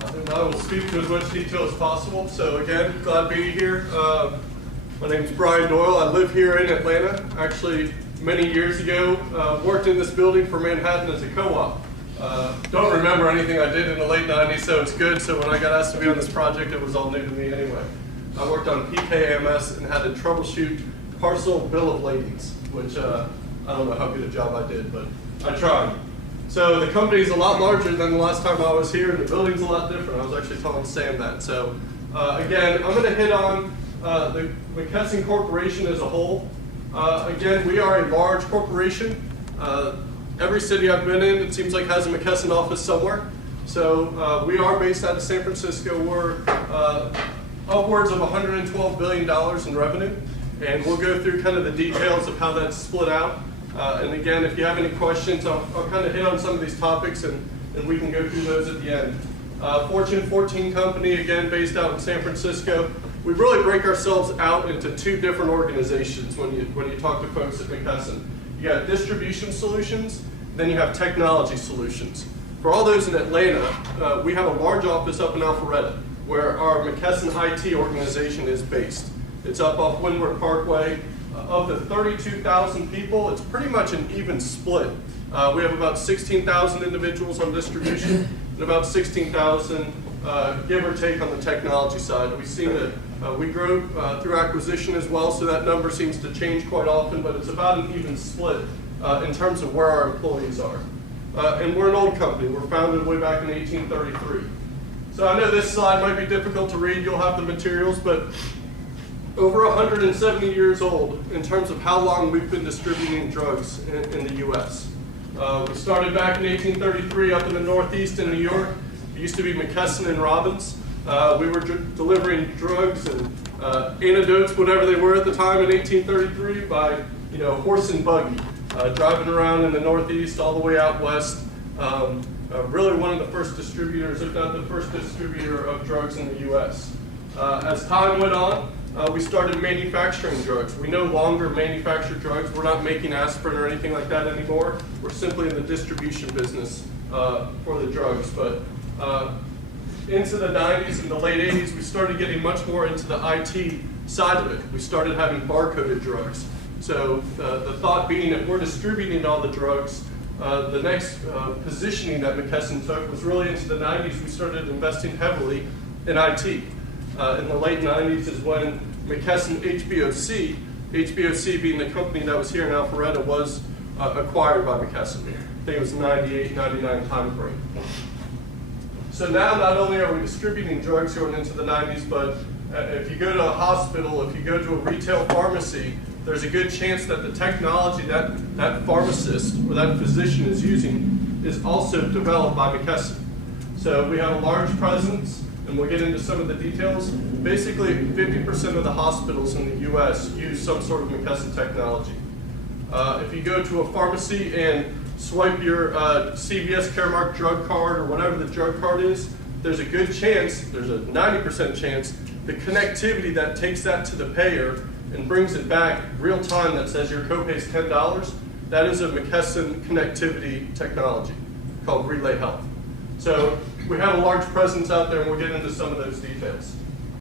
And I will speak to as much detail as possible. So again, glad to be here. My name is Brian Doyle. I live here in Atlanta. Actually, many years ago, worked in this building for Manhattan as a co-op. Don't remember anything I did in the late 90s, so it's good. So when I got asked to be on this project, it was all new to me anyway. I worked on PKMS and had to troubleshoot parcel bill of ladings, which I don't know how good a job I did, but I tried. So the company is a lot larger than the last time I was here, and the building's a lot different. I was actually telling Sam that. So again, I'm going to hit on the McKesson Corporation as a whole. Again, we are a large corporation. Every city I've been in, it seems like, has a McKesson office somewhere. So we are based out of San Francisco. We're upwards of $112 billion in revenue. And we'll go through kind of the details of how that's split out. And again, if you have any questions, I'll kind of hit on some of these topics and we can go through those at the end. Fortune 14 company, again, based out in San Francisco. We really break ourselves out into two different organizations when you talk to folks at McKesson. You got distribution solutions, then you have technology solutions. For all those in Atlanta, we have a large office up in Alpharetta where our McKesson IT organization is based. It's up off Windward Parkway. Of the 32,000 people, it's pretty much an even split. We have about 16,000 individuals on distribution and about 16,000, give or take, on the technology side. We've seen that we grow through acquisition as well, so that number seems to change quite often, but it's about an even split in terms of where our employees are. And we're an old company. We're founded way back in 1833. So I know this slide might be difficult to read. You'll have the materials, but over 170 years old in terms of how long we've been distributing drugs in the U.S. We started back in 1833 up in the Northeast in New York. It used to be McKesson and Robbins. We were delivering drugs and antidotes, whatever they were at the time in 1833, by horse and buggy, driving around in the Northeast all the way out west. Really one of the first distributors, if not the first distributor of drugs in the U.S. As time went on, we started manufacturing drugs. We no longer manufacture drugs. We're not making aspirin or anything like that anymore. We're simply in the distribution business for the drugs. But into the 90s and the late 80s, we started getting much more into the IT side of it. We started having barcoded drugs. So the thought being that we're distributing all the drugs, the next positioning that McKesson took was really into the 90s. We started investing heavily in IT. In the late 90s is when McKesson HBOC being the company that was here in Alpharetta, was acquired by McKesson. I think it was 98, 99 time frame. So now not only are we distributing drugs going into the 90s, but if you go to a hospital, if you go to a retail pharmacy, there's a good chance that the technology that pharmacist or that physician is using is also developed by McKesson. So we have a large presence, and we'll get into some of the details. Basically, 50% of the hospitals in the U.S. use some sort of McKesson technology. If you go to a pharmacy and swipe your CVS Caremark drug card or whatever the drug card is, there's a good chance, there's a 90% chance, the connectivity that takes that to the payer and brings it back real time that says your copay is $10, that is a McKesson connectivity technology called Relay Health. So we have a large presence out there, and we'll get into some of those details.